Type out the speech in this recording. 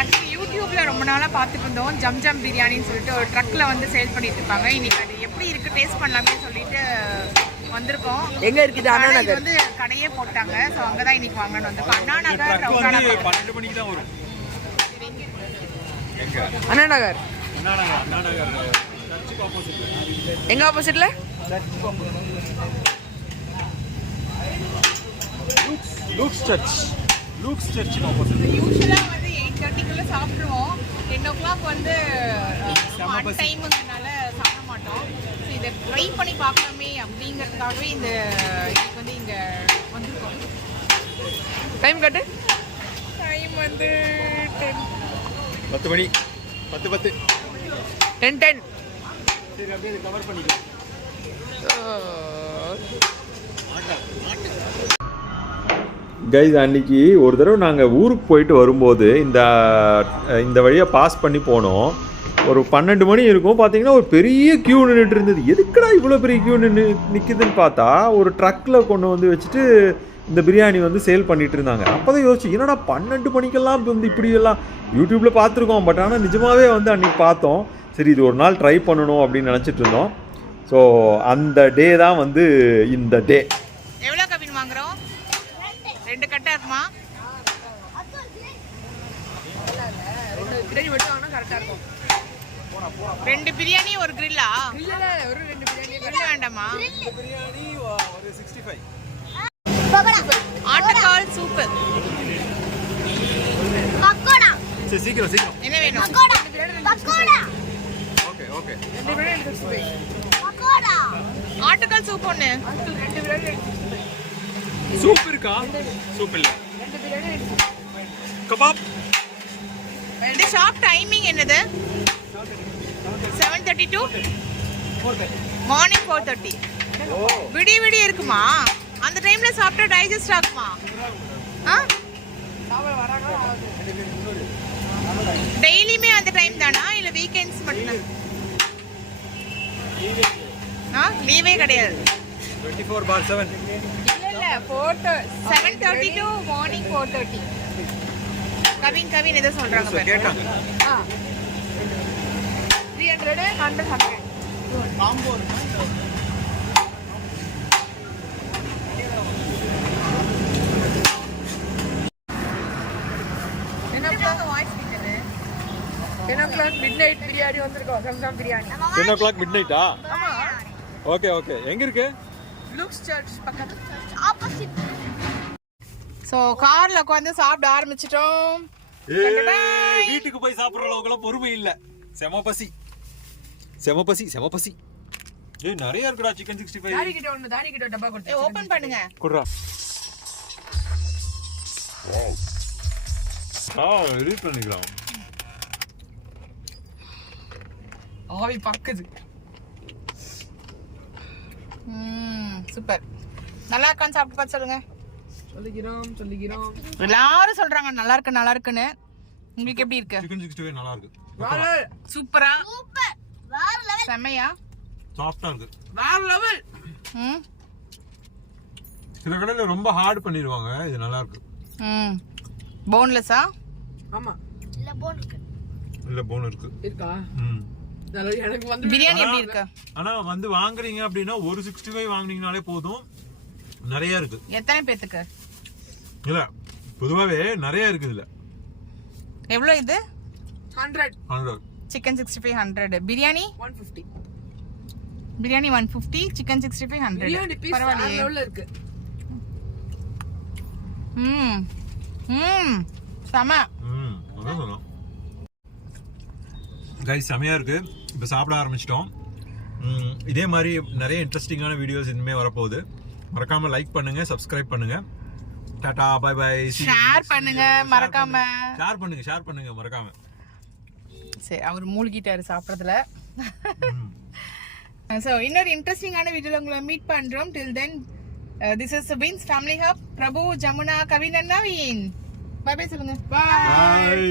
Actually யூடியூப்ல ரொம்ப நாளாக பார்த்துட்டு இருந்தோம். ஜம் ஜம் பிரியாணின்னு சொல்லிட்டு ஒரு ட்ரக்ல வந்து சேல் பண்ணிட்டு இருப்பாங்க. இன்னைக்கு அது எப்படி இருக்கு டேஸ்ட் பண்ணலாமே சொல்லிட்டு வந்திருக்கோம். எங்க இருக்குது? அண்ணா நகர். வந்து கடையே போட்டாங்க. ஸோ அங்கே தான் இன்னைக்கு வாங்கணும் வந்திருக்கோம் அண்ணா நகர் வந்து. பன்னெண்டு மணிக்கு தான் வரும். அண்ணா நகர். எங்க ஆப்போசிட்ல லூக்ஸ் சர்ச் லூக்ஸ் சர்ச்சுக்கு ஆப்போசிட் தேர்ட்டிக்குள்ளே சாப்பிட்ருவோம் டென் ஓ கிளாக் வந்து. டைமுங்கிறனால சாப்பிட மாட்டோம். ஸோ இதை ட்ரை பண்ணி பார்க்கலாமே அப்படிங்கிறதுக்காகவே இந்த இதுக்கு வந்து இங்கே வந்திருக்கோம். டைம் கட்டு? டைம் வந்து டென் பத்து மணி. பத்து பத்து. டென் டென் சரி அப்படியே கவர் பண்ணிக்கலாம். கைஸ் அன்னைக்கு ஒரு தடவை நாங்கள் ஊருக்கு போயிட்டு வரும்போது இந்த இந்த வழியாக பாஸ் பண்ணி போனோம். ஒரு பன்னெண்டு மணி இருக்கும். பார்த்தீங்கன்னா ஒரு பெரிய க்யூ நின்றுட்டு இருந்தது. எதுக்குடா இவ்வளோ பெரிய க்யூ நின்று நிற்கிதுன்னு பார்த்தா ஒரு ட்ரக்கில் கொண்டு வந்து வச்சுட்டு இந்த பிரியாணி வந்து சேல் பண்ணிகிட்டு இருந்தாங்க. அப்போ தான் யோசிச்சு என்னடா பன்னெண்டு மணிக்கெல்லாம் இப்போ வந்து இப்படியெல்லாம் யூடியூப்பில் பார்த்துருக்கோம். பட் ஆனால் நிஜமாகவே வந்து அன்றைக்கி பார்த்தோம். சரி இது ஒரு நாள் ட்ரை பண்ணணும் அப்படின்னு நினச்சிட்டு இருந்தோம். ஸோ அந்த டே தான் வந்து இந்த டே ரெண்டு கட்டா இருக்குமா பிரியாணி மட்டும் வாங்கினா கரெக்டா இருக்கும். ரெண்டு பிரியாணி ஒரு கிரில்லா ஒரு ரெண்டு பிரியாணி. கிரில் வேண்டாமா? பிரியாணி ஒரு சிக்ஸ்டி ஃபைவ் ஆட்டுக்கால் சூப்பு. பக்கோடா. சரி சீக்கிரம் சீக்கிரம். என்ன வேணும்? பக்கோடா. பக்கோடா. Okay okay. ரெண்டு பிரியாணி பக்கோடா. ஆட்டுக்கால் சூப் ஒன்று ரெண்டு பிரியாணி சூப் இருக்கா? சூப் இல்ல. கபாப். இந்த ஷாப் டைமிங் என்னது? Seven thirty to morning four thirty விடிய விடிய இருக்குமா? அந்த டைம்ல சாப்பிட்டா டைஜஸ்ட் ஆகுமா? ஆ? டெய்லியுமே அந்த டைம் தானா? இல்ல வீக்கெண்ட்ஸ் மட்டும் ஆ? லீவே கிடையாது. டுவெண்ட்டி ஃபோர் பார் செவன் இல்ல இல்ல four seven thirty to morning four thirty Kavin Kavin எதோ சொல்றாங்க பாரு. கேட்டாங்க. ஆ. த்ரீ ஹண்ட்ரடு ஹண்ட்ரட் ஹண்ட்ரட் கேட்டது ten o'clock midnight biryani வந்திருக்கோம். சம்சாம் biryani ten o'clock mid நைட்டா ஓகே ஓகே எங்க இருக்கு? லுக்ஸ் சர்ச் பக்கத்துல ஆப்போசிட் ஸோ கார்ல உட்காந்து சாப்பிட ஆரம்பிச்சிட்டோம். வீட்டுக்கு போய் சாப்பிடுற அளவுக்குலாம் பொறுமை இல்ல. செம பசி. செம பசி செம பசி. ஏய் நிறைய இருக்குடா சிக்கன் சிக்ஸ்டி தாடி ஃபைவ் கிட்ட ஒன்று தாடி கிட்ட டப்பா கொடுத்து ஓபன் பண்ணுங்க. குடுறா. ஆ எடிட் பண்ணிக்கலாம். ஆவி பக்குது. சூப்பர் நல்லா இருக்கான்னு சாப்பிட்டு பார்த்து சொல்லுங்க. சொல்லிக்கிறோம் சொல்லிக்கிறோம் எல்லாரும் சொல்றாங்க நல்லா இருக்கு நல்லா இருக்குன்னு. உங்களுக்கு எப்படி இருக்கு? சிக்கன் சிக்ஸ்டி ஃபைவ் நல்லா இருக்கு. சூப்பரா சூப்பர் வேற லெவல் செம்மையா? சாஃப்டா இருக்கு. வேற லெவல் ம். சில கடையில ரொம்ப ஹார்ட் பண்ணிடுவாங்க இது நல்லா இருக்கு. ம். போன்லெஸ்ஸா ஆமா. இல்ல போன் இருக்கு. இல்ல போன் இருக்கு. இருக்கா? ம். எனக்கு வந்து பிரியாணி எப்படி இருக்கு? ஆனா வந்து வாங்குறீங்க அப்படின்னா ஒரு சிக்ஸ்டி ஃபைவ் வாங்குனீங்கனாலே போதும். நிறைய இருக்கு. எத்தனை பேத்துக்கு? இல்ல பொதுவாவே நிறைய இருக்கு இதுல. எவ்வளோ இது? Hundred hundred chicken sixty five hundred biryani one fifty biryani one fifty chicken sixty five hundred லெவல்ல இருக்கு. ம் ம் செம. ம் அதான் சொல்லலாம் கைஸ் செமையா இருக்கு. இப்போ சாப்பிட ஆரம்பிச்சிட்டோம். ம், இதே மாதிரி நிறைய இன்ட்ரெஸ்டிங்கான வீடியோஸ் இனிமே வரப்போகுது. மறக்காம லைக் பண்ணுங்க சப்ஸ்கிரைப் பண்ணுங்க. டாடா பை பை ஷேர் பண்ணுங்க மறக்காம. ஷேர் பண்ணுங்க ஷேர் பண்ணுங்க மறக்காம. சரி அவர் மூழ்கிட்டாரு சாப்பிட்றதுல. ஸோ இன்னொரு இன்ட்ரெஸ்டிங்கான வீடியோவில் உங்களை மீட் பண்ணுறோம் till then this is Vins family hub Prabhu Jamuna Kavin and Naveen. Bye bye சொல்லுங்க. பாய்.